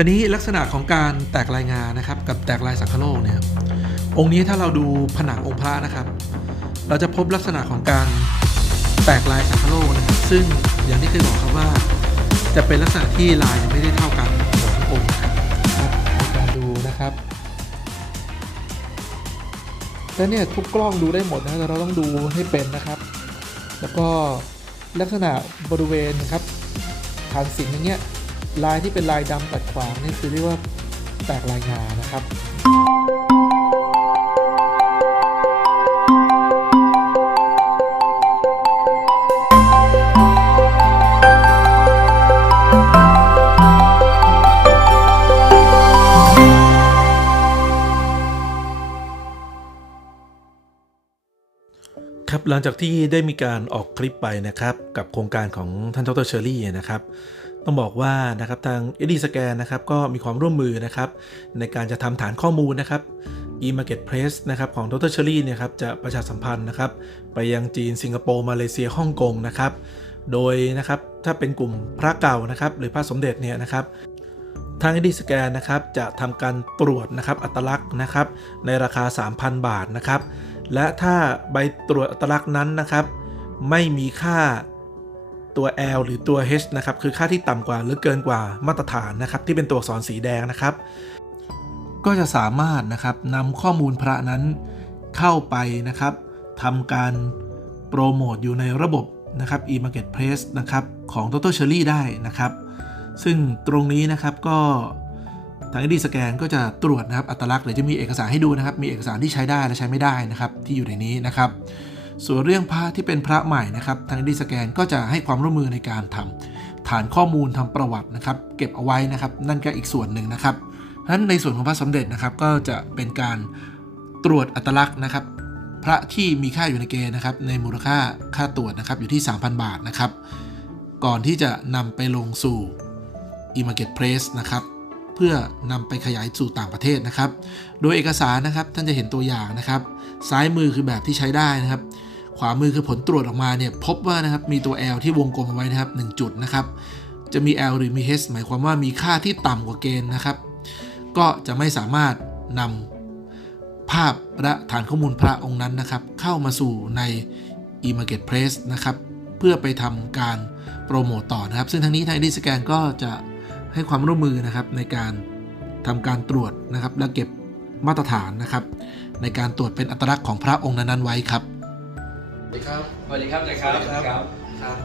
ราวนี้ลักษณะของการแตกลายงานะครับ กับแตกลายสังคโลกเนี่ยองค์นี้ถ้าเราดูผนังองค์พระนะครับ เราจะพบลักษณะของการแตกลายสังคโลกนะครับซึ่งอย่างที่เคยบอกครับว่า จะเป็นลักษณะที่ลายไม่ได้เท่ากันหมดทุกองค์นะครับครับในกาดูนะครับแล้วเนี่ยทุกกล้องดูได้หมดนะแต่เราต้องดูให้เป็นนะครับ แล้วก็ลักษณะบริเวณนะครับฐานสิงอย่างเงี้ย ลายที่เป็นลายดำตัดขวางนี่คือเรียกว่าแตกลายงานะครับ ครับหลังจากที่ได้มีการออกคลิปไปนะครับ กับโครงการของท่านดรเชอรี่นะครับต้องบอกว่านะครับทางเอดีสแกนนะครับก็มีความร่วมมือนะครับ ในการจะทำฐานข้อมูลนะครับ e-marketplace นะครับของดรเชอรี่เนี่ยครับจะประชาสัมพันธ์นะครับ ไปยังจีนสิงคโปร์มาเลเซียฮ่องกงนะครับ โดยนะครับถ้าเป็นกลุ่มพระเก่านะครับหรือพระสมเด็จเนี่ยนะครับทาง ID Scan นะครับจะทำการตรวจนะครับอัตลักษณ์นะครับในราคา 3,000 บาทนะครับ และถ้าใบตรวจอัตลักษณ์นั้นนะครับ ไม่มีค่าตัว L หรือตัว H นะครับ คือค่าที่ต่ำกว่าหรือเกินกว่ามาตรฐานนะครับ ที่เป็นตัวอักษรสีแดงนะครับ ก็จะสามารถนะครับนำข้อมูลพระนั้นเข้าไปนะครับทำการโปรโมทอยู่ในระบบนะครับ e-marketplace นะครับของ Dr. Cherry ได้นะครับ ซึ่งตรงนี้นะครับก็ ทางดีสแกนก็จะตรวจนะครับอัตลักษณ์เดี๋ยวจะมีเอกสารให้ดูนะครับ มีเอกสารที่ใช้ได้และใช้ไม่ได้นะครับที่อยู่ในนี้นะครับส่วนเรื่องพระที่เป็นพระใหม่นะครับ ทางดีสแกนก็จะให้ความร่วมมือในการทำฐานข้อมูลทำประวัตินะครับ เก็บเอาไว้นะครับ นั่นก็อีกส่วนหนึ่งนะครับฉะนั้นในส่วนของพระสมเด็จนะครับก็จะเป็นการตรวจอัตลักษณ์นะครับ พระที่มีค่าอยู่ในเกณฑ์นะครับ ในมูลค่าค่าตรวจนะครับอยู่ที่ 3,000 บาทนะครับ ก่อนที่จะนำไปลงสู่ e-marketplace นะครับ พื่อนำไปขยายสู่ต่างประเทศนะครับ โดยเอกสารนะครับท่านจะเห็นตัวอย่างนะครับ ซ้ายมือคือแบบที่ใช้ได้นะครับ ขวามือคือผลตรวจออกมาเนี่ยพบว่านะครับมีตัว L ที่วงกลมเอาไว้นะครับ 1 จุดนะครับ จะมี L หรือมี H หมายความว่ามีค่าที่ต่ำกว่าเกณฑ์นะครับ ก็จะไม่สามารถนำภาพและฐานข้อมูลพระองค์นั้นนะครับ เข้ามาสู่ใน e-marketplace นะครับ เพื่อไปทำการโปรโมตต่อนะครับ ซึ่งทางนี้ทางดีสแกนก็จะ ให้ความร่วมมือนะครับในการทำการตรวจนะครับ และเก็บมาตรฐานนะครับ ในการตรวจเป็นอัตลักษณ์ของพระองค์นั้นๆไว้ครับสวัสดีครับสวัสดีครับอาจารย์ครับสวัสดีครับครับ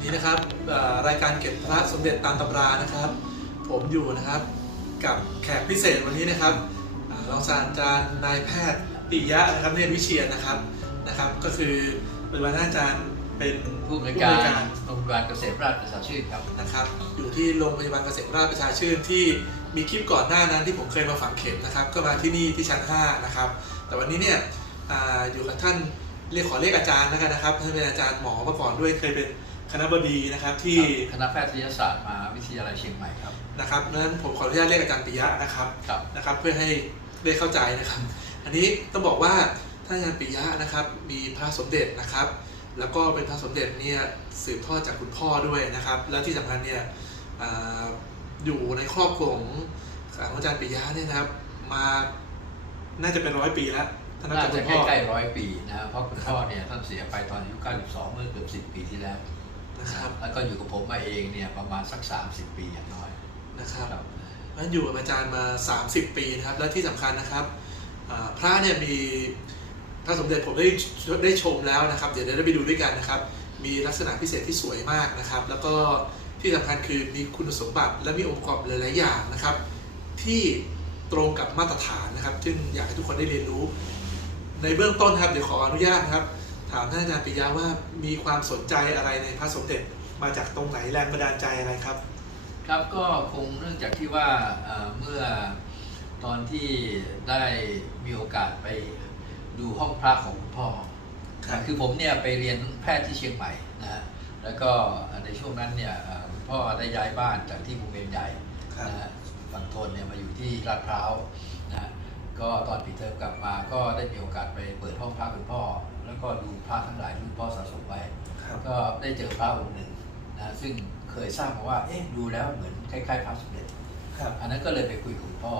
นี่นะครับเอ่อรายการเก็บพระสมเด็จตามตำรานะครับ ผมอยู่นะครับกับแขกพิเศษวันนี้นะครับเอ่อรองศาสตราจารย์นายแพทย์ปิยะนะครับเนตรวิเชียนนะครับนะครับ ก็คือเป็นวันอาจารย์ เป็นผู้อำนวยการโรงพยาบาลเกษมราชประชาชื่นครับนะครับอยู่ที่โรงพยาบาลเกษมราชประชาชื่นที่มีคลิปก่อนหน้านั้นที่ผมเคยมาฝังเข็มนะครับก็มาที่นี่ที่ชั้น 5 นะครับ แต่วันนี้เนี่ยอ่าอยู่กับท่านเรียกขอเรียกอาจารย์แล้วกันนะครับท่านเป็นอาจารย์หมอมาก่อนด้วยเคยเป็นคณะบดีนะครับที่คณะแพทยศาสตร์มหาวิทยาลัยเชียงใหม่ครับนะครับนั้นผมขออนุญาตเรียกอาจารย์ปิยะนะครับครับนะครับเพื่อให้ได้เข้าใจนะครับ อันนี้ต้องบอกว่าท่านอาจารย์ปิยะนะครับมีพระสมเด็จนะครับ แล้วก็เป็นพระสมเด็จเนี่ยสืบทอดจากคุณพ่อด้วยนะครับ แล้วที่สำคัญเนี่ยอ่าอยู่ในครอบครัวของของอาจารย์ปิยะเนี่ยนะครับ มาน่าจะเป็นร้อยปีแล้วท่านอาน่าจารย์จะคุณใกพ่อล้ๆร้อยปีนะเพราะคุณพ่อเนี่ยท่านเสียไปตอนอายุ92 เมื่อเกือบ10 ปีที่แล้วนะครับแล้วก็อยู่กับผมมาเองเนี่ยประมาณสัก 30 ปีอย่างน้อยนะครับครับนั้นอยู่กับอาจารย์มา 30 ปีนะครับ และที่สำคัญนะครับอ่าพระเนี่ยมี พระสมเด็จผมได้ได้ชมแล้วนะครับ เดี๋ยวเราได้ไปดูด้วยกันนะครับ มีลักษณะพิเศษที่สวยมากนะครับ แล้วก็ที่สำคัญคือมีคุณสมบัติและมีองค์ประกอบหลาย ๆ อย่างนะครับ ที่ตรงกับมาตรฐานนะครับ ซึ่งอยากให้ทุกคนได้เรียนรู้ ในเบื้องต้นครับเดี๋ยวขออนุญาตนะครับ ถามท่านอาจารย์ปิยะว่ามีความสนใจอะไรในพระสมเด็จมาจากตรงไหนแรงบันดาลใจอะไรครับ ครับก็คงเนื่องจากที่ว่าเอ่อเมื่อตอนที่ได้มีโอกาสไป ดูห้องพระของคุณพ่อครับคือผมเนี่ยไปเรียนแพทย์ที่เชียงใหม่นะฮะแล้วก็ในช่วงนั้นเนี่ยเอ่อคุณพ่อได้ย้ายบ้านจากที่วงเวียนใหญ่ครับนะฮะฝั่งทนเนี่ยมาอยู่ที่ลาดพร้าวนะฮะก็ตอนปิดเทอมกลับมาก็ได้มีโอกาสไปเปิดห้องพระคุณพ่อ แล้วก็ดูพระทั้งหลายที่คุณพ่อสะสมไว้ครับก็ได้เจอพระองค์หนึ่งนะซึ่งเคยทราบมาว่าเอ๊ะดูแล้วเหมือนคล้ายๆพระสมเด็จครับออันนั้นก็เลยไปคุยกับคุณพ่อ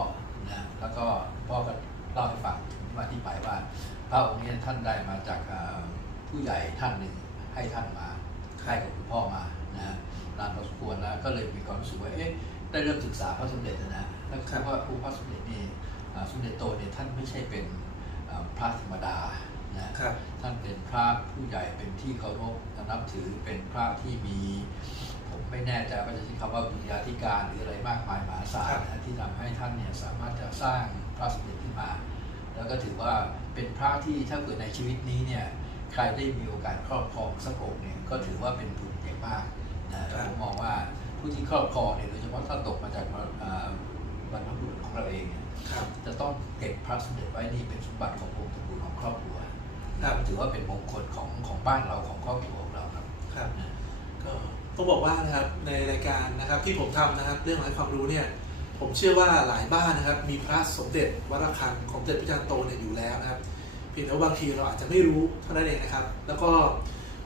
นะแล้วก็พ่อก็เล่าให้ฟัง ว่าที่ไปว่าพระองค์นี้ท่านได้มาจากอ่าผู้ใหญ่ท่านหนึ่งให้ท่านมาให้กับคุณพ่อมานะนานพอสมควรแล้วก็เลยมีความรู้สึกว่าเอ๊ะได้เริ่มศึกษาพระสมเด็จแล้วนะแล้วก็ว่าผู้พระสมเด็จนี่อ่าสมเด็จโตเนี่ยท่านไม่ใช่เป็นอ่าพระธรรมดานะครับท่านเป็นพระผู้ใหญ่เป็นที่เคารพนับถือเป็นพระที่มี ผมไม่แน่ใจว่าจะใช้คำว่าบุญญาธิการหรืออะไรมากมายมหาศาลนะที่ทำให้ท่านเนี่ยสามารถจะสร้างพระสมเด็จขึ้นมา แล้วก็ถือว่าเป็นพระที่ถ้าเกิดในชีวิตนี้เนี่ยใครได้มีโอกาสครอบครองสักองค์เนี่ยก็ถือว่าเป็นบุญอย่างมากนะแล้วผมมองว่าผู้ที่ครอบครองเนี่ยโดยเฉพาะถ้าตกมาจากอ่าบรรพบุรุษของเราเองเนี่ยครับจะต้องเก็บพระสมเด็จไว้นี่เป็นสมบัติของวงศ์ตระกูลของครอบครัวครับถือว่าเป็นมงคลของของบ้านเราของครอบครัวของเราครับครับก็ต้องบอกว่านะครับในรายการนะครับที่ผมทำนะครับเรื่องให้ความรู้เนี่ย ผมเชื่อว่าหลายบ้านนะครับ มีพระสมเด็จวัดระฆังของสมเด็จพระจันทร์โตเนี่ยอยู่แล้วนะครับ เพียงแต่ว่าบางทีเราอาจจะไม่รู้เท่านั้นเองนะครับ แล้วก็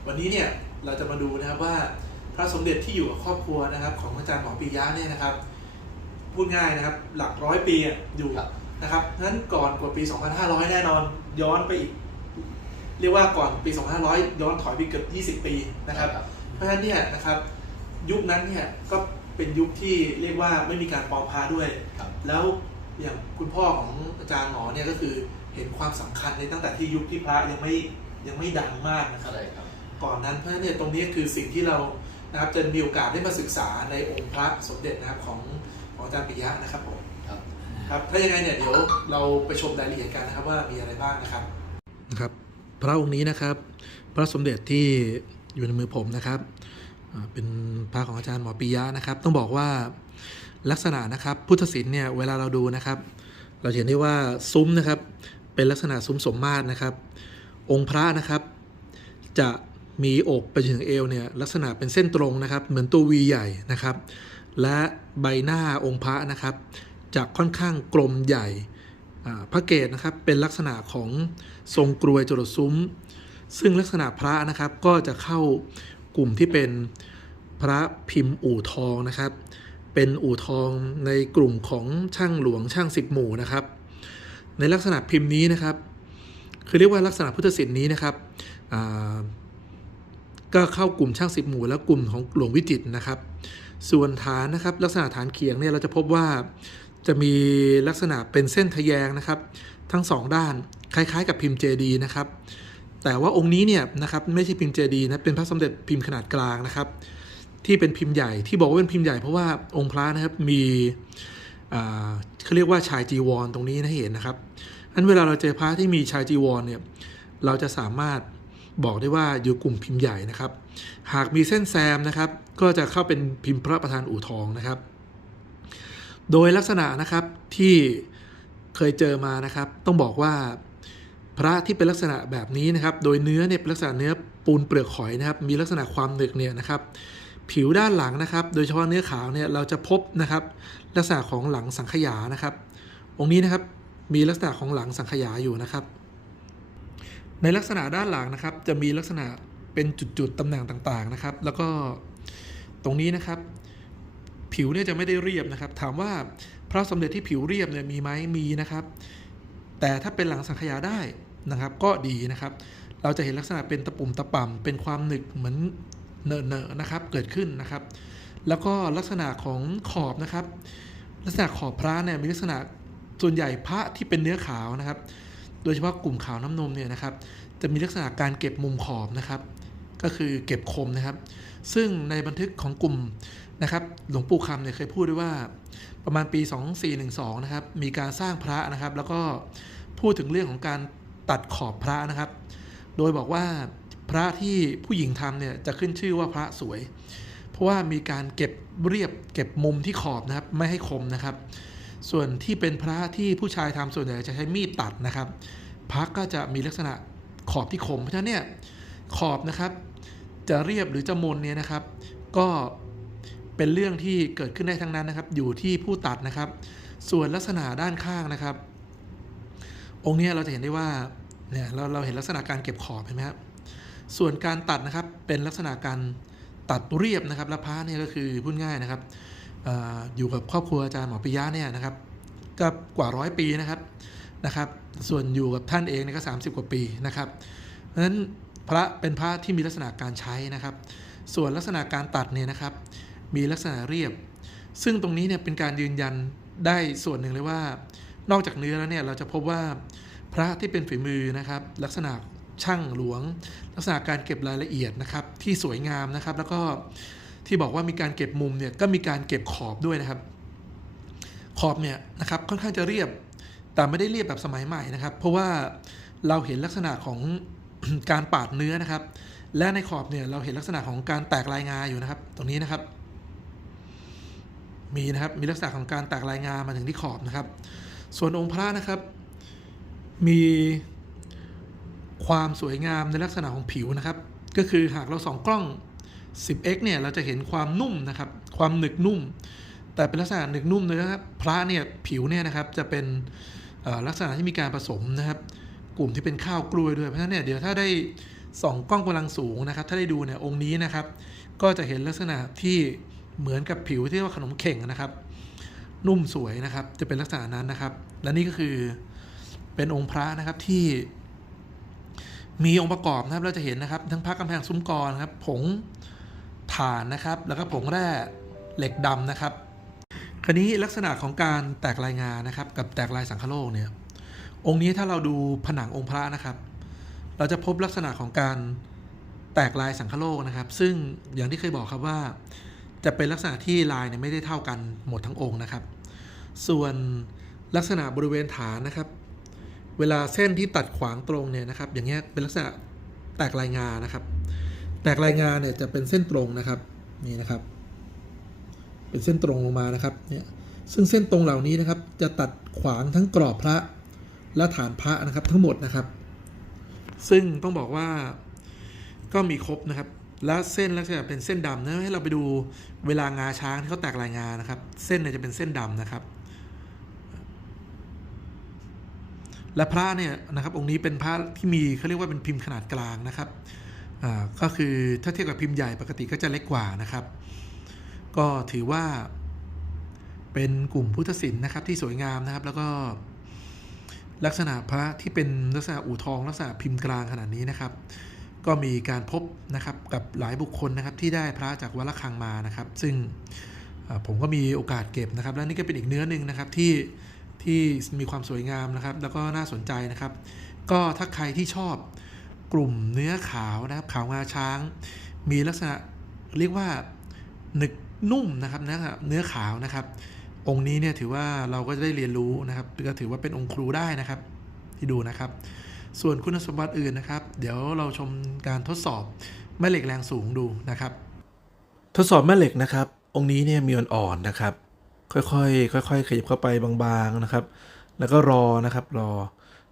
วันนี้เนี่ยเราจะมาดูนะครับว่าพระสมเด็จที่อยู่กับครอบครัวนะครับ ของอาจารย์หมอปียะเนี่ยนะครับพูดง่ายนะครับหลักร้อยปีอะอยู่ครับนะครับนั้นก่อนกว่าปี 2500 แน่นอน ย้อนไปอีก เรียกว่าก่อนปี 2500 ย้อนถอยไปเกือบ 20 ปีนะครับ เพราะฉะนั้นเนี่ยนะครับยุคนั้นเนี่ยก็ เป็นยุคที่เรียกว่าไม่มีการปลอมพระด้วย ครับแล้วอย่างคุณพ่อของอาจารย์หมอเนี่ยก็คือเห็นความสำคัญในตั้งแต่ที่ยุคที่พระยังไม่ยังไม่ดังมากนะครับ ใช่ครับ ก่อนนั้นเพราะฉะนั้นเนี่ยตรงนี้คือสิ่งที่เรานะครับจะมีโอกาสได้มาศึกษาในองค์พระสมเด็จนะครับของของอาจารย์ปิยะนะครับผมครับ ครับถ้ายังไงเนี่ยเดี๋ยวเราไปชมรายละเอียดกันนะครับว่ามีอะไรบ้างนะครับ นะครับพระองค์นี้นะครับ พระสมเด็จที่อยู่ในมือผมนะครับอ่า เป็นพระของอาจารย์หมอปิยะนะครับ ต้องบอกว่าลักษณะนะครับพุทธศิลป์เนี่ยเวลาเราดูนะครับ เราเห็นได้ว่าซุ้มนะครับเป็นลักษณะซุ้มสมมาตรนะครับ องค์พระนะครับจะมีอกไปถึงเอวเนี่ยลักษณะเป็นเส้นตรงนะครับ เหมือนตัววีใหญ่นะครับ และใบหน้าองค์พระนะครับจะค่อนข้างกลมใหญ่พระเกศนะครับเป็นลักษณะของทรงกรวยจรดซุ้ม ซึ่งลักษณะพระนะครับก็จะเข้า กลุ่มที่เป็นพระพิมพ์อู่ทองนะครับ เป็นอู่ทองในกลุ่มของช่างหลวงช่างสิบหมู่นะครับ ในลักษณะพิมพ์นี้นะครับ คือเรียกว่าลักษณะพุทธศิลป์นี้นะครับก็เข้ากลุ่มช่างสิบหมู่ และกลุ่มของหลวงวิจิตรนะครับ ส่วนฐานนะครับลักษณะฐานเขียงเนี่ยเราจะพบว่าจะมีลักษณะเป็นเส้นทะแยงนะครับ ทั้งสองด้านคล้ายๆ กับพิมพ์เจดีนะครับ แต่ว่าองค์นี้เนี่ยนะครับไม่ใช่พิมพ์เจดีนะเป็นพระสมเด็จพิมพ์ขนาดกลางนะครับ ที่เป็นพิมพ์ใหญ่ที่บอกว่าเป็นพิมพ์ใหญ่เพราะว่าองค์พระนะครับมีเขาเรียกว่าชายจีวรตรงนี้นะเห็นนะครับอันเวลาเราเจอพระที่มีชายจีวรเนี่ยเราจะสามารถบอกได้ว่าอยู่กลุ่มพิมพ์ใหญ่นะครับ หากมีเส้นแซมนะครับ ก็จะเข้าเป็นพิมพ์พระประธานอู่ทองนะครับ โดยลักษณะนะครับที่เคยเจอมานะครับ ต้องบอกว่า พระที่เป็นลักษณะแบบนี้นะครับ โดยเนื้อเนี่ยเป็นลักษณะเนื้อปูนเปลือกหอยนะครับ มีลักษณะความหนึกเนี่ยนะครับ ผิวด้านหลังนะครับ โดยเฉพาะเนื้อขาวเนี่ยเราจะพบนะครับ ลักษณะของหลังสังขยานะครับ องค์นี้นะครับมีลักษณะของหลังสังขยาอยู่นะครับ ในลักษณะด้านหลังนะครับ จะมีลักษณะเป็นจุดๆตำแหน่งต่างๆนะครับ แล้วก็ตรงนี้นะครับ ผิวเนี่ยจะไม่ได้เรียบนะครับ ถามว่าพระสมเด็จที่ผิวเรียบเนี่ยมีไหมมีนะครับ แต่ถ้าเป็นหลังสังขยาได้ นะครับ ก็ดีนะครับ เราจะเห็นลักษณะเป็นตะปุ่มตะป่ำเป็นความหนึกเหมือนเนอะเนอะๆนะครับเกิดขึ้นนะครับ แล้วก็ลักษณะของขอบนะครับ ลักษณะขอบพระเนี่ยมีลักษณะส่วนใหญ่พระที่เป็นเนื้อขาวนะครับ โดยเฉพาะกลุ่มขาวน้ำนมเนี่ยนะครับ จะมีลักษณะการเก็บมุมขอบนะครับ ก็คือเก็บคมนะครับ ซึ่งในบันทึกของกลุ่มนะครับ หลวงปู่คำเนี่ยเคยพูดด้วยว่าประมาณปี 2412 นะครับ มีการสร้างพระนะครับ แล้วก็พูดถึงเรื่องของการ ตัดขอบพระนะครับ โดยบอกว่าพระที่ผู้หญิงทำเนี่ยจะขึ้นชื่อว่าพระสวย เพราะว่ามีการเก็บเรียบเก็บมุมที่ขอบนะครับไม่ให้คมนะครับ ส่วนที่เป็นพระที่ผู้ชายทำส่วนใหญ่จะใช้มีดตัดนะครับ พระก็จะมีลักษณะขอบที่คม เพราะฉะนั้นเนี่ยขอบนะครับจะเรียบหรือจะมนเนี่ยนะครับ ก็เป็นเรื่องที่เกิดขึ้นได้ทั้งนั้นนะครับ อยู่ที่ผู้ตัดนะครับ ส่วนลักษณะด้านข้างนะครับ องค์นี้เราจะเห็นได้ว่าเนี่ยเราเราเห็นลักษณะการเก็บขอบเห็นไหมครับส่วนการตัดนะครับเป็นลักษณะการตัดเรียบนะครับและพระเนี่ยก็คือพูดง่ายนะครับอออยู่กับครอบครัวอาจารย์หมอปิยะเนี่ยนะครับก็กว่าร้อยปีนะครับนะครับ ส่วนอยู่กับท่านเองเนี่ยก็ 30 กว่าปีนะครับเพราะฉะนั้นพระเป็นพระที่มีลักษณะการใช้นะครับ ส่วนลักษณะการตัดเนี่ยนะครับ มีลักษณะเรียบ ซึ่งตรงนี้เนี่ยเป็นการยืนยันได้ส่วนหนึ่งเลยว่า นอกจากเนื้อแล้วเนี่ยเราจะพบว่าพระที่เป็นฝีมือนะครับ ลักษณะช่างหลวง ลักษณะการเก็บรายละเอียดนะครับ ที่สวยงามนะครับ แล้วก็ที่บอกว่ามีการเก็บมุมเนี่ยก็มีการเก็บขอบด้วยนะครับ ขอบเนี่ยนะครับค่อนข้างจะเรียบแต่ไม่ได้เรียบแบบสมัยใหม่นะครับ เพราะว่าเราเห็นลักษณะของการปาดเนื้อนะครับ และในขอบเนี่ยเราเห็นลักษณะของการแตกลายงาอยู่นะครับ ตรงนี้นะครับ มีนะครับมีลักษณะของการแตกลายงามาถึงที่ขอบนะครับ ส่วนองค์พระนะครับ มีความสวยงามในลักษณะของผิวนะครับ ก็คือหากเราส่องกล้อง 10x เนี่ยเราจะเห็นความนุ่มนะครับ ความหนึกนุ่ม แต่เป็นลักษณะหนึกนุ่มเนื้อครับ พระเนี่ยผิวเนี่ยนะครับจะเป็นลักษณะที่มีการผสมนะครับ กลุ่มที่เป็นข้าวกล้วยด้วยเพราะฉะนั้นเนี่ยเดี๋ยวถ้าได้ส่องกล้องกำลังสูงนะครับ ถ้าได้ดูเนี่ยองค์นี้นะครับ ก็จะเห็นลักษณะที่เหมือนกับผิวที่ว่าขนมเข่งนะครับ นุ่มสวยนะครับ จะเป็นลักษณะนั้นนะครับ และนี่ก็คือเป็นองค์พระนะครับที่มีองค์ประกอบนะครับเราจะเห็นนะครับ ทั้งพระกำแพงซุ้มกรครับ ผงถ่านนะครับ แล้วก็ผงแร่เหล็กดำนะครับคราวนี้ลักษณะของการแตกลายงานนะครับ กับแตกลายสังคโลกเนี่ยองค์นี้ถ้าเราดูผนังองค์พระนะครับ เราจะพบลักษณะของการแตกลายสังคโลกนะครับ ซึ่งอย่างที่เคยบอกครับว่า จะเป็นลักษณะที่ลายเนี่ยไม่ได้เท่ากันหมดทั้งองค์นะครับ ส่วนลักษณะบริเวณฐานนะครับ เวลาเส้นที่ตัดขวางตรงเนี่ยนะครับ อย่างเงี้ยเป็นลักษณะแตกลายงานะครับ แตกลายงาเนี่ยจะเป็นเส้นตรงนะครับนี่นะครับ เป็นเส้นตรงลงมานะครับเนี่ยซึ่งเส้นตรงเหล่านี้นะครับ จะตัดขวางทั้งกรอบพระและฐานพระนะครับทั้งหมดนะครับ ซึ่งต้องบอกว่าก็มีครบนะครับ และเส้นลักษณะเป็นเส้นดำนะให้เราไปดูเวลางาช้างที่เขาแตกลายงานะครับ เส้นเนี่ยจะเป็นเส้นดำนะครับ และพระเนี่ยนะครับองค์นี้เป็นพระที่มีเขาเรียกว่าเป็นพิมพ์ขนาดกลางนะครับก็คือถ้าเทียบกับพิมพ์ใหญ่ปกติก็จะเล็กกว่านะครับ ก็ถือว่าเป็นกลุ่มพุทธศิลป์นะครับที่สวยงามนะครับ แล้วก็ลักษณะพระที่เป็นลักษณะอู่ทอง ลักษณะพิมพ์กลางขนาดนี้นะครับ ก็มีการพบนะครับกับหลายบุคคลนะครับที่ได้พระจากวัดระฆังมานะครับ ซึ่งผมก็มีโอกาสเก็บนะครับ และนี่ก็เป็นอีกเนื้อหนึ่งนะครับที่ที่มีความสวยงามนะครับ แล้วก็น่าสนใจนะครับ ก็ถ้าใครที่ชอบกลุ่มเนื้อขาวนะครับขาวงาช้าง มีลักษณะเรียกว่าหนึกนุ่มนะครับนะเนื้อขาวนะครับ องค์นี้เนี่ยถือว่าเราก็จะได้เรียนรู้นะครับก็ถือว่าเป็นองค์ครูได้นะครับ ที่ดูนะครับ ส่วนคุณสมบัติอื่นนะครับ เดี๋ยวเราชมการทดสอบแม่เหล็กแรงสูงดูนะครับ ทดสอบแม่เหล็กนะครับ องค์นี้เนี่ยมีอ่อนๆนะครับ ค่อยๆค่อย ๆ ขยับเข้าไปบางๆนะครับ แล้วก็รอนะครับรอ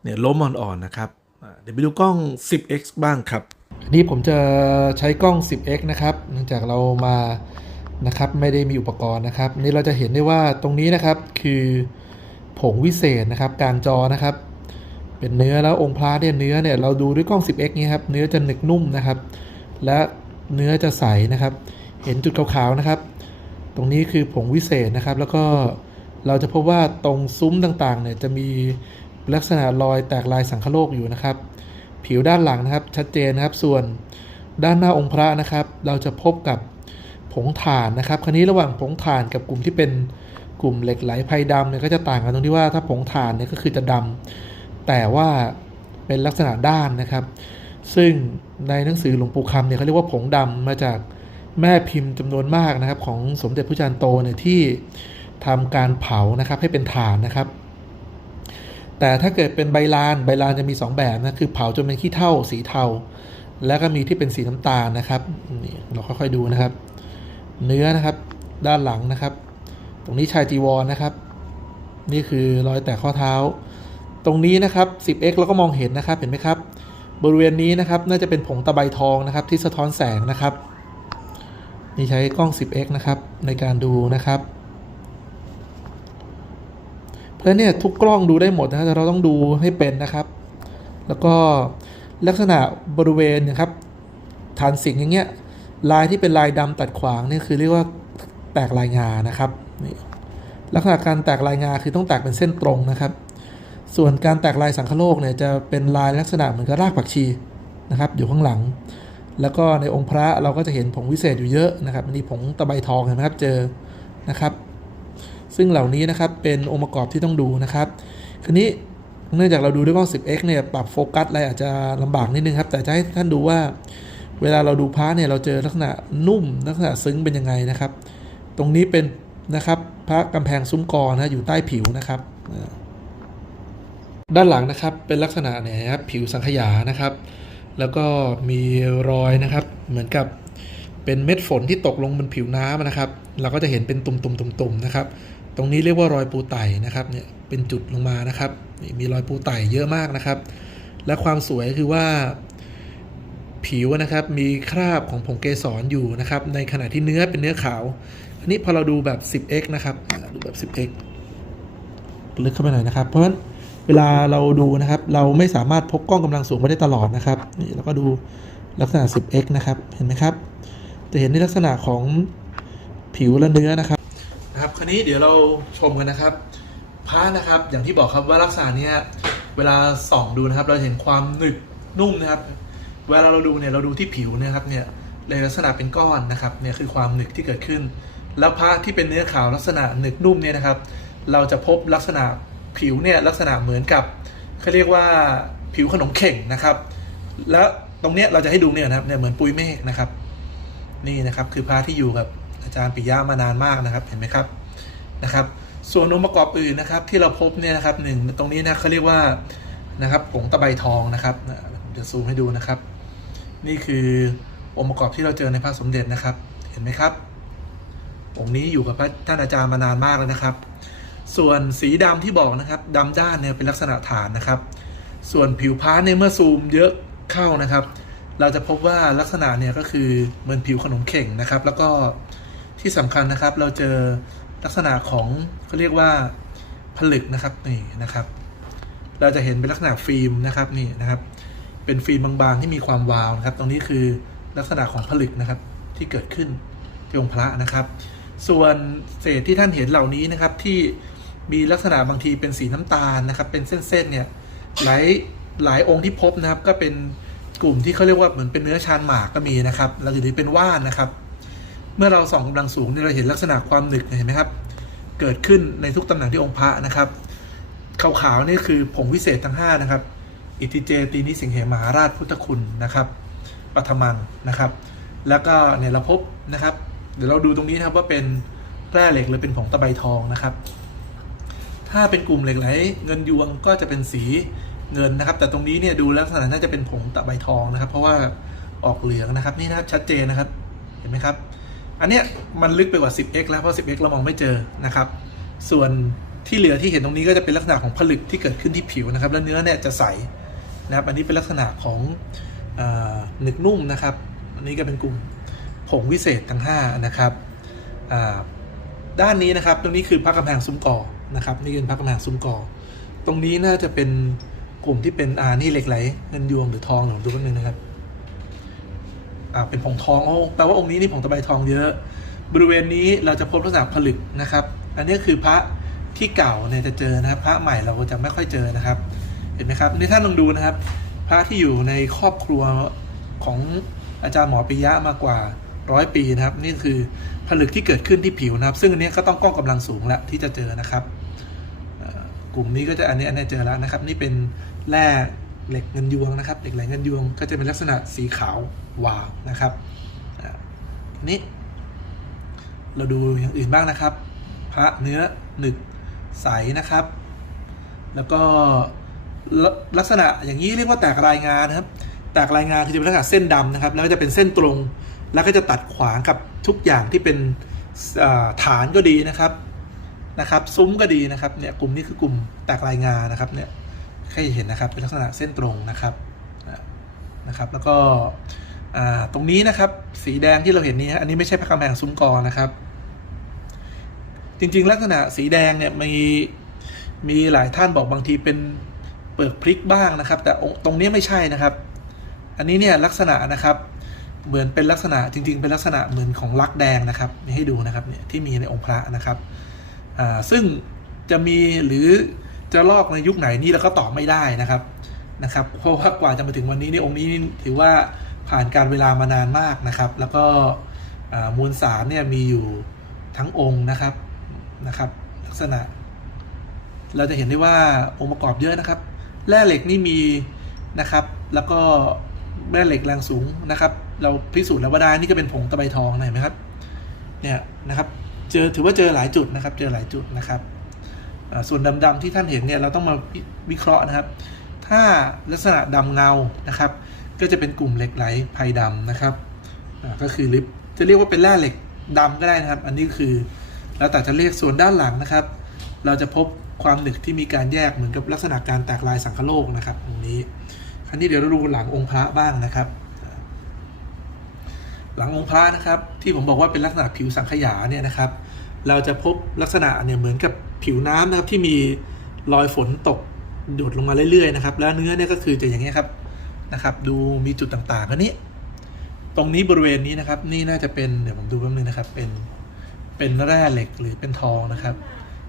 เนี่ยล้มอ่อนๆนะครับอ่าเดี๋ยวไปดูกล้อง 10x บ้างครับอันนี้ผมจะใช้กล้อง 10x นะครับเนื่องจากเรามานะครับไม่ได้มีอุปกรณ์นะครับ นี่เราจะเห็นได้ว่าตรงนี้นะครับคือผงวิเศษนะครับกลางจอนะครับ เป็นเนื้อแล้วองค์พระเนี่ยเนื้อเนี่ยเราดูด้วยกล้อง 10x นี่ครับเนื้อจะหนึกนุ่มนะครับ และเนื้อจะใสนะครับ เห็นจุดขาวๆนะครับ ตรงนี้คือผงวิเศษนะครับ แล้วก็เราจะพบว่าตรงซุ้มต่างๆเนี่ยจะมีลักษณะรอยแตกลายสังคโลกอยู่นะครับ ผิวด้านหลังนะครับชัดเจนนะครับ ส่วนด้านหน้าองค์พระนะครับ เราจะพบกับผงถ่านนะครับ คราวนี้ระหว่างผงถ่านกับกลุ่มที่เป็นกลุ่มเหล็กไหลไพดำเนี่ยก็จะต่างกันตรงที่ว่าถ้าผงถ่านเนี่ยก็คือจะดำ แต่ว่าเป็นลักษณะด้านนะครับ ซึ่งในหนังสือหลวงปู่คำเนี่ยเขาเรียกว่าผงดำมาจากแม่พิมพ์จำนวนมากนะครับ ของสมเด็จพระจันทร์โตเนี่ยที่ทำการเผานะครับให้เป็นถ่านนะครับ แต่ถ้าเกิดเป็นใบลานใบลานจะมี 2 แบบนะคือเผาจนเป็นขี้เถ้าสีเทาแล้วก็มีที่เป็นสีน้ำตาลนะครับนี่เราค่อยๆดูนะครับ เนื้อนะครับด้านหลังนะครับ ตรงนี้ชายจีวรนะครับ นี่คือรอยแตกข้อเท้า ตรงนี้นะครับ 10x เราก็มองเห็นนะครับเห็นไหมครับ บริเวณนี้นะครับน่าจะเป็นผงตะไบทองนะครับ ที่สะท้อนแสงนะครับ นี่ใช้กล้อง 10x นะครับในการดูนะครับ เพราะเนี่ยทุกกล้องดูได้หมดนะแต่เราต้องดูให้เป็นนะครับ แล้วก็ลักษณะบริเวณนะครับฐานสิงอย่างเงี้ยลายที่เป็นลายดำตัดขวางเนี่ยคือเรียกว่าแตกลายงานะครับลักษณะการแตกลายงาคือต้องแตกเป็นเส้นตรงนะครับ ส่วนการแตกลายสังคโลกเนี่ยจะเป็นลายลักษณะเหมือนกับรากผักชีนะครับ อยู่ข้างหลัง แล้วก็ในองค์พระเราก็จะเห็นผงวิเศษอยู่เยอะนะครับนนี้ผงตะไบทองเห็นไหมครับเจอนะครับ ซึ่งเหล่านี้นะครับเป็นองค์ประกอบที่ต้องดูนะครับคราวนี้เนื่องจากเราดูด้วยกล้อง 10x เนี่ยปรับโฟกัสอะไรอาจจะลำบากนิดนึงครับ แต่จะให้ท่านดูว่าเวลาเราดูพระเนี่ยเราเจอลักษณะนุ่มลักษณะซึ้งเป็นยังไงนะครับ ตรงนี้เป็นนะครับพระกำแพงซุ้มกอนะอยู่ใต้ผิวนะครับ ด้านหลังนะครับเป็นลักษณะเนี่ยนะครับผิวสังขยานะครับ แล้วก็มีรอยนะครับ เหมือนกับเป็นเม็ดฝนที่ตกลงบนผิวน้ำนะครับ เราก็จะเห็นเป็นตุ่มๆๆๆนะครับ ตรงนี้เรียกว่ารอยปูไต่นะครับเนี่ยเป็นจุดลงมานะครับ มีรอยปูไต่เยอะมากนะครับ และความสวยคือว่าผิวนะครับมีคราบของผงเกสรอยู่นะครับ ในขณะที่เนื้อเป็นเนื้อขาว อันนี้พอเราดูแบบ 10x นะครับดูแบบ 10x ลึกเข้าไปหน่อยนะครับ เพราะฉะนั้น เวลาเราดูนะครับ เราไม่สามารถพกกล้องกำลังสูงไปได้ตลอดนะครับนี่เราก็ดูลักษณะ 10x นะครับเห็นไหมครับ จะเห็นในลักษณะของผิวและเนื้อนะครับนะครับคราวนี้เดี๋ยวเราชมกันนะครับผ้านะครับ อย่างที่บอกครับว่าลักษณะนี้เวลาส่องดูนะครับ เราเห็นความหนึบนุ่มนะครับ เวลาเราดูเนี่ยเราดูที่ผิวนะครับเนี่ยในลักษณะเป็นก้อนนะครับเนี่ยคือความหนึกที่เกิดขึ้น แล้วผ้าที่เป็นเนื้อขาวลักษณะหนึกนุ่มเนี่ยนะครับ เราจะพบลักษณะ ผิวเนี่ยลักษณะเหมือนกับเขาเรียกว่าผิวขนมเข่งนะครับ แล้วตรงเนี้ยเราจะให้ดูเนี่ยนะครับเนี่ยเหมือนปุยเมฆนะครับ นี่นะครับคือพระที่อยู่กับอาจารย์ปิยะมานานมากนะครับเห็นไหมครับนะครับ ส่วนองค์ประกอบอื่นนะครับ ที่เราพบเนี่ยนะครับหนึ่งตรงนี้นะเขาเรียกว่านะครับผงตะไบทองนะครับผมจะซูมให้ดูนะครับ นี่คือองค์ประกอบที่เราเจอในพระสมเด็จนะครับ เห็นไหมครับองค์นี้อยู่กับพระท่านอาจารย์มานานมากแล้วนะครับ ส่วนสีดำที่บอกนะครับดำด้านเนี่ยเป็นลักษณะฐานนะครับ ส่วนผิวพระเนี่ยเมื่อซูมเยอะเข้านะครับ เราจะพบว่าลักษณะเนี่ยก็คือเหมือนผิวขนมเข่งนะครับ แล้วก็ที่สำคัญนะครับเราเจอลักษณะของเขาเรียกว่าผลึกนะครับนี่นะครับ เราจะเห็นเป็นลักษณะฟิล์มนะครับนี่นะครับ เป็นฟิล์มบางๆที่มีความวาวนะครับ ตรงนี้คือลักษณะของผลึกนะครับที่เกิดขึ้นที่องค์พระนะครับ ส่วนเศษที่ท่านเห็นเหล่านี้นะครับที่ มีลักษณะบางทีเป็นสีน้ำตาลนะครับ เป็นเส้นๆเนี่ยหลายหลายองค์ที่พบนะครับ ก็เป็นกลุ่มที่เขาเรียกว่าเหมือนเป็นเนื้อชานหมากก็มีนะครับเราจะถือเป็นว่านนะครับ เมื่อเราส่องกำลังสูงเนี่ยเราเห็นลักษณะความหนึกเห็นไหมครับ เกิดขึ้นในทุกตำแหน่งที่องค์พระนะครับขาวๆนี่คือผงวิเศษทั้งห้านะครับ อิติเจตีนิสิงเหมหาราชพุทธคุณนะครับปัทมังนะครับ แล้วก็เนี่ยเราพบนะครับ เดี๋ยวเราดูตรงนี้นะครับว่าเป็นแร่เหล็กหรือเป็นผงตะไบทองนะครับ ถ้าเป็นกลุ่มเหล็กไหลเงินยวงก็จะเป็นสีเงินนะครับ แต่ตรงนี้เนี่ยดูลักษณะน่าจะเป็นผงตะไบทองนะครับ เพราะว่าออกเหลืองนะครับนี่นะครับชัดเจนนะครับเห็นไหมครับ อันเนี้ยมันลึกไปกว่า 10x แล้วเพราะ 10x เรามองไม่เจอนะครับ ส่วนที่เหลือที่เห็นตรงนี้ก็จะเป็นลักษณะของผลึกที่เกิดขึ้นที่ผิวนะครับ แล้วเนื้อเนี่ยจะใสนะครับ อันนี้เป็นลักษณะของหนึกนุ่มนะครับ อันนี้ก็เป็นกลุ่มผงวิเศษทั้ง 5 นะครับด้านนี้นะครับ ตรงนี้คือพระกำแพงซุ้มกอ นะครับนี่เป็นพระกำแพงซุ้มกอตรงนี้น่าจะเป็นกลุ่มที่เป็นอ่านี่เหล็กไหลเงินยวงหรือทองหรือดูแป๊บนึงนะครับอ่าเป็นผงทองโอ้แปลว่าองค์นี้นี่ผงตะไบทองเยอะ บริเวณนี้เราจะพบลักษณะผลึกนะครับ อันนี้คือพระที่เก่าเนี่ยจะเจอนะครับ พระใหม่เราจะไม่ค่อยเจอนะครับ เห็นไหมครับนี่ท่านลองดูนะครับ พระที่อยู่ในครอบครัวของอาจารย์หมอปิยะมากกว่าร้อยปีนะครับ นี่คือผลึกที่เกิดขึ้นที่ผิวนะครับ ซึ่งอันนี้ก็ต้องกล้องกำลังสูงแล้วที่จะเจอนะครับ กลุ่มนี้ก็จะอันนี้อันนี้เจอแล้วนะครับ นี่เป็นแร่เหล็กเงินยวงนะครับเหล็กไหลเงินยวงก็จะเป็นลักษณะสีขาววาวนะครับนี่เราดูอย่างอื่นบ้างนะครับ พระเนื้อหนึกใสนะครับ แล้วก็ลักษณะอย่างนี้เรียกว่าแตกรายงานนะครับ แตกรายงานคือจะเป็นลักษณะเส้นดำนะครับ แล้วก็จะเป็นเส้นตรง แล้วก็จะตัดขวางกับทุกอย่างที่เป็นฐานก็ดีนะครับ นะครับซุ้มก็ดีนะครับเนี่ยกลุ่มนี้คือกลุ่มแตกรายงานนะครับเนี่ยให้เห็นนะครับเป็นลักษณะเส้นตรงนะครับนะครับแล้วก็ตรงนี้นะครับสีแดงที่เราเห็นนี้อันนี้ไม่ใช่พระกำแพงซุ้มกอนะครับ จริงๆ ลักษณะสีแดงเนี่ยมีมีหลายท่านบอกบางทีเป็นเปลือกพริกบ้างนะครับ แต่ตรงนี้ไม่ใช่นะครับ อันนี้เนี่ยลักษณะนะครับเหมือนเป็นลักษณะจริง ๆ เป็นลักษณะเหมือนของลักแดงนะครับให้ดูนะครับเนี่ยที่มีในองค์พระนะครับ อ่าซึ่งจะมีหรือจะลอกในยุคไหนนี่เราก็ตอบไม่ได้นะครับนะครับ เพราะว่ากว่าจะมาถึงวันนี้นี่องค์นี้ถือว่าผ่านการเวลามานานมากนะครับ แล้วก็มวลสารเนี่ยมีอยู่ทั้งองค์นะครับนะครับ ลักษณะ เราจะเห็นได้ว่าองค์ประกอบเยอะนะครับ แร่เหล็กนี่มีนะครับ แล้วก็แร่เหล็กแรงสูงนะครับ เราพิสูจน์แล้วว่าได้นี่ก็เป็นผงตะไบทองเห็นไหมครับเนี่ยนะครับ เจอถือว่าเจอหลายจุดนะครับ เจอหลายจุดนะครับ ส่วนดำๆที่ท่านเห็นเนี่ยเราต้องมาวิเคราะห์นะครับ ถ้าลักษณะดำเงานะครับ ก็จะเป็นกลุ่มเหล็กไหลไพดำนะครับก็คือลิปจะเรียกว่าเป็นแร่เหล็กดำก็ได้นะครับ อันนี้คือแล้วแต่จะเรียกส่วนด้านหลังนะครับ เราจะพบความหนึกที่มีการแยกเหมือนกับลักษณะการแตกลายสังคโลกนะครับตรงนี้ คราวนี้เดี๋ยวเราดูหลังองค์พระบ้างนะครับ หลังองค์พระนะครับ ที่ผมบอกว่าเป็นลักษณะผิวสังขยาเนี่ยนะครับ เราจะพบลักษณะเนี่ยเหมือนกับผิวน้ำนะครับที่มีรอยฝนตกหยดลงมาเรื่อยๆนะครับ แล้วเนื้อเนี่ยก็คือจะอย่างนี้ยครับนะครับ ดูมีจุดต่างๆอันนี้ ตรงนี้บริเวณนี้นะครับ นี่น่าจะเป็นเดี๋ยวผมดูแป๊บนึงนะครับ เป็นเป็นแร่เหล็กหรือเป็นทองนะครับ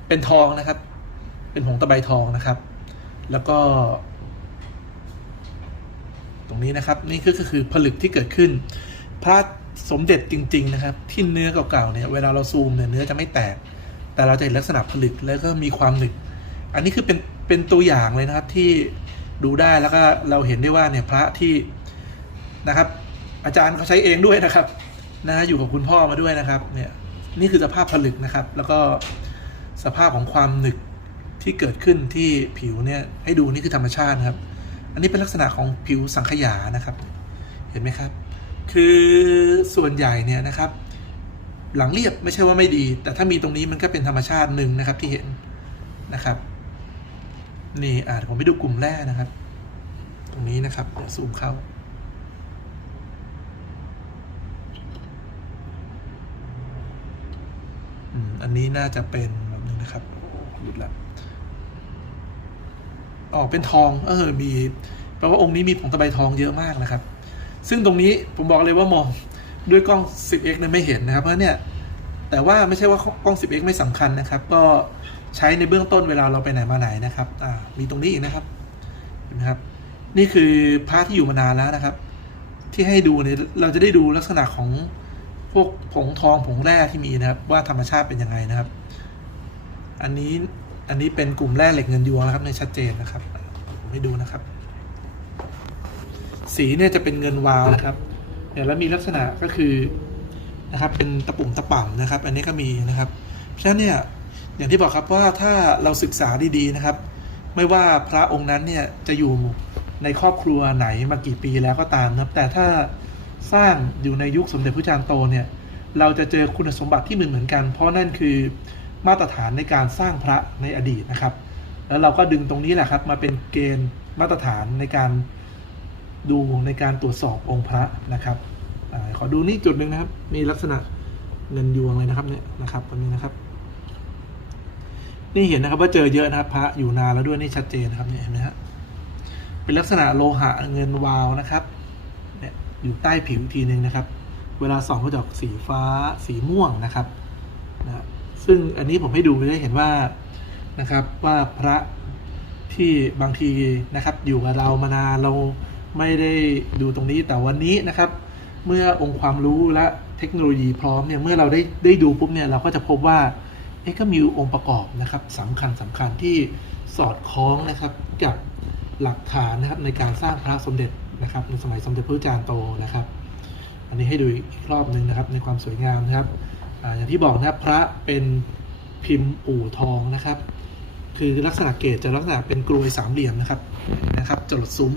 เป็นทองนะครับ เป็นผงตะไบทองนะครับ แล้วก็ ตรงนี้นะครับ นี่ก็คือผลึกที่เกิดขึ้น พระสมเด็จจริง ๆ นะครับ ที่เนื้อเก่าๆเนี่ยเวลาเราซูมเนี่ยเนื้อจะไม่แตก แต่เราจะเห็นลักษณะผลึกแล้วก็มีความหนึบอันนี้คือเป็นเป็นตัวอย่างเลยนะครับที่ดูได้แล้วก็เราเห็นได้ว่าเนี่ยพระที่นะครับ อาจารย์เขาใช้เองด้วยนะครับนะฮะอยู่กับคุณพ่อมาด้วยนะครับเนี่ยนี่คือสภาพผลึกนะครับ แล้วก็สภาพของความหนึบที่เกิดขึ้นที่ผิวเนี่ยให้ดูนี่คือธรรมชาตินะครับ อันนี้เป็นลักษณะของผิวสังขยานะครับ เห็นไหมครับ คือส่วนใหญ่เนี่ยนะครับ หลังเรียบไม่ใช่ว่าไม่ดี แต่ถ้ามีตรงนี้มันก็เป็นธรรมชาติหนึ่งนะครับที่เห็นนะครับ นี่อาจผมไปดูกลุ่มแรกนะครับ ตรงนี้นะครับเดี๋ยวซูมเข้าอันนี้น่าจะเป็นแบบนึงนะครับโอ้หลุดละอ๋อเป็นทอง เออ มี แปลว่าองค์นี้มีผงตะไบทองเยอะมากนะครับ ซึ่งตรงนี้ผมบอกเลยว่ามองด้วยกล้อง 10x เนี่ยไม่เห็นนะครับ เพราะเนี่ยแต่ว่าไม่ใช่ว่ากล้อง 10x ไม่สำคัญนะครับ ก็ใช้ในเบื้องต้นเวลาเราไปไหนมาไหนนะครับอ่ามีตรงนี้อีกนะครับเห็นไหมครับนี่คือพระที่อยู่มานานแล้วนะครับ ที่ให้ดูเนี่ยเราจะได้ดูลักษณะของพวกผงทองผงแร่ที่มีนะครับ ว่าธรรมชาติเป็นยังไงนะครับ อันนี้อันนี้เป็นกลุ่มแร่เหล็กเงินยวงนะครับในชัดเจนนะครับผมให้ดูนะครับ สีเนี่ยจะเป็นเงินวาวนะครับเนี่ยแล้วมีลักษณะก็คือนะครับเป็นตะปุ่มตะป่ำนะครับ อันนี้ก็มีนะครับเพราะฉะนั้นเนี่ยอย่างที่บอกครับว่าถ้าเราศึกษาดีๆนะครับ ไม่ว่าพระองค์นั้นเนี่ยจะอยู่ในครอบครัวไหนมากี่ปีแล้วก็ตามนะครับ แต่ถ้าสร้างอยู่ในยุคสมเด็จพระจารย์โตเนี่ยเราจะเจอคุณสมบัติที่เหมือนเหมือนกัน เพราะนั่นคือมาตรฐานในการสร้างพระในอดีตนะครับ แล้วเราก็ดึงตรงนี้แหละครับมาเป็นเกณฑ์มาตรฐานในการ ดูในการตรวจสอบองค์พระนะครับอขอดูนี่จุดหนึ่งนะครับ มีลักษณะเงินยวงเลยนะครับเนี่ยนะครับตรงนี้นะครับ นี่เห็นนะครับว่าเจอเยอะนะครับพระอยู่นานแล้วด้วยนี่ชัดเจนนะครับเนี่ยเห็นไหมฮะเป็นลักษณะโลหะเงินวาวนะครับเนี่ยอยู่ใต้ผิวทีหนึ่งนะครับ เวลาส่องก็จะออกสีฟ้าสีม่วงนะครับนะซึ่งอันนี้ผมให้ดูได้เห็นว่านะครับว่าพระที่บางทีนะครับอยู่กับเรามานานเรา ไม่ได้ดูตรงนี้แต่วันนี้นะครับ เมื่อองค์ความรู้และเทคโนโลยีพร้อมเนี่ยเมื่อเราได้ได้ดูปุ๊บเนี่ยเราก็จะพบว่าเอ๊ะก็มีองค์ประกอบนะครับสำคัญสำคัญที่สอดคล้องนะครับกับหลักฐานนะครับในการสร้างพระสมเด็จนะครับในสมัยสมเด็จพระจารย์โตนะครับ อันนี้ให้ดูอีกรอบหนึ่งนะครับในความสวยงามนะครับออย่างที่บอกนะครับพระเป็นพิมพ์อู่ทองนะครับ คือลักษณะเกตจะลักษณะเป็นกรวยสามเหลี่ยมนะครับนะครับจรดซุ้ม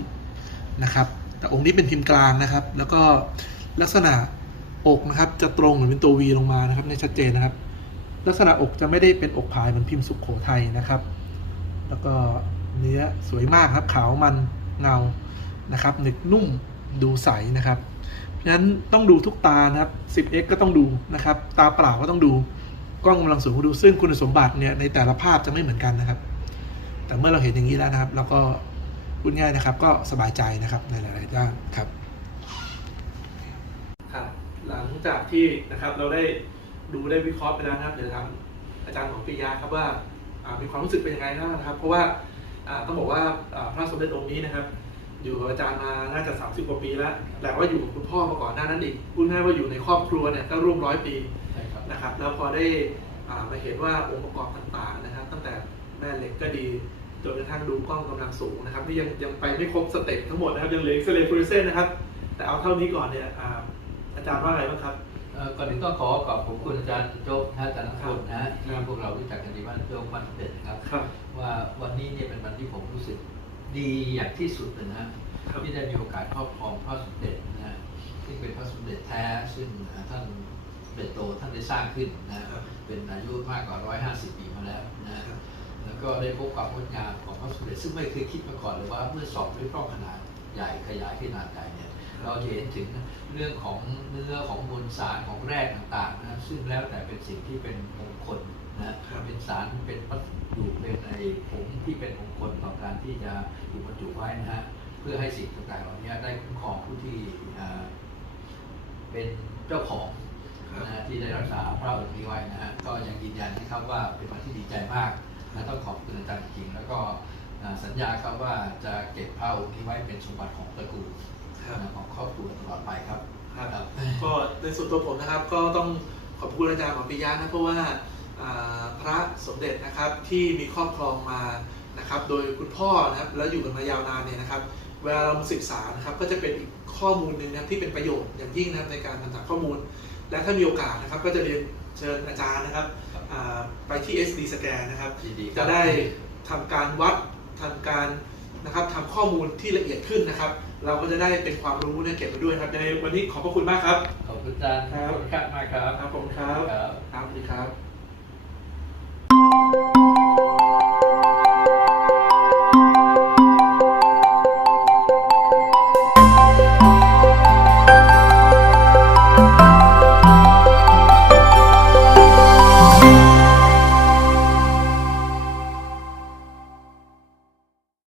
นะครับ แต่องค์นี้เป็นพิมพ์กลางนะครับ แล้วก็ลักษณะอกนะครับ จะตรงเหมือนเป็นตัววีลงมานะครับในชัดเจนนะครับ ลักษณะอกจะไม่ได้เป็นอกผายเหมือนพิมพ์สุขโขทัยนะครับ แล้วก็เนื้อสวยมากครับ ขาวมันเงานะครับหนึบนุ่มดูใสนะครับ เพราะฉะนั้นต้องดูทุกตานะครับ 10x ก็ต้องดูนะครับ ตาเปล่าก็ต้องดูกล้องกำลังสูงก็ดูซึ่งคุณสมบัติเนี่ยในแต่ละภาพจะไม่เหมือนกันนะครับ แต่เมื่อเราเห็นอย่างนี้แล้วนะครับเราก็ พูดง่ายนะครับ ก็สบายใจนะครับในหลายๆด้านครับ หลังจากที่นะครับเราได้ดูได้วิเคราะห์ไปแล้วนะครับเดี๋ยวทางอาจารย์ของปิยะครับว่าอ่ามีความรู้สึกเป็นยังไงบ้างนะครับ เพราะว่าอ่าต้องบอกว่าอ่าพระสมเด็จองค์นี้นะครับ อยู่กับอาจารย์มาน่าจะ 30 กว่าปีแล้วแต่ว่าอยู่กับคุณพ่อมาก่อนหน้านั้นอีกพูดง่ายว่าอยู่ในครอบครัวเนี่ยก็ร่วมร้อยปีใช่ครับนะครับ แล้วพอได้อ่ามาเห็นว่าองค์ประกอบต่างๆนะครับ ตั้งแต่แม่เหล็กก็ดี จนกระทั่งดูกล้องกำลังสูงนะครับที่ยังยังไปไม่ครบสเต็ปทั้งหมดนะครับยังเหลือเซเลฟลูเซนนะครับ แต่เอาเท่านี้ก่อนเนี่ยอ่าอาจารย์ว่าไงบ้างครับเอ่อก่อนอื่นต้องขอขอบคุณอาจารย์โจ๊กนะอาจารย์นักพลนะฮะที่พวกเรารู้จักกันดีว่าโจ๊กมันเป็นนะครับครับ ว่าวันนี้เนี่ยเป็นวันที่ผมรู้สึกดีอย่างที่สุดเลยนะครับที่ได้มีโอกาสครอบครองพระสมเด็จนะฮะซึ่งเป็นพระสมเด็จแท้ซึ่งท่านเบโตท่านได้สร้างขึ้นนะฮะครับเป็นอายุมากกว่า 150 ปีมาแล้วนะฮะครับ แล้วก็ได้พบกับงดงามของพระสมเด็จซึ่งไม่เคยคิดมาก่อนเลยว่าเมื่อสอบด้วยกล้องขนาดใหญ่ขยายขนาดใหญ่เนี่ยเราจะเห็นถึงเรื่องของเนื้อของมวลสารของแร่ต่างๆนะซึ่งแล้วแต่เป็นสิ่งที่เป็นมงคลนะครับเป็นสารเป็นวัตถุเป็นในผงที่เป็นมงคลต่อการที่จะถูกบรรจุไว้นะฮะเพื่อให้สิ่งต่างๆเหล่านี้ได้คุ้มครองผู้ที่เป็นเจ้าของนะฮะที่ได้รักษาพระองค์นี้ไว้นะฮะก็ยังยืนยันนะครับว่าเป็นวันที่ดีใจมาก และต้องขอบคุณอาจารย์จริงๆแล้วก็อ่าสัญญาครับว่าจะเก็บพระองค์นี้ไว้เป็นสมบัติของตระกูลครับนะของครอบครัวตลอดไปครับครับก็ในส่วนตัวผมนะครับก็ต้องขอบคุณอาจารย์หมอปิยะนะเพราะว่าอ่าพระสมเด็จนะครับที่มีครอบครองมานะครับโดยคุณพ่อนะครับแล้วอยู่กันมายาวนานเนี่ยนะครับเวลาเรามาศึกษานะครับก็จะเป็นอีกข้อมูลหนึ่งนะครับที่เป็นประโยชน์อย่างยิ่งนะครับในการทำจากข้อมูล และถ้ามีโอกาสนะครับก็จะเรียนเชิญอาจารย์นะครับครับอ่า ไปที่ SD สแกนนะครับยินดีครับ จะได้ทำการวัดทำการนะครับทำข้อมูลที่ละเอียดขึ้นนะครับ เราก็จะได้เป็นความรู้เนี่ยเก็บไว้ด้วยครับในวันนี้ขอบพระคุณมากครับ ขอบคุณอาจารย์ครับขอบคุณครับมากครับครับผมครับครับครับสวัสดีครับ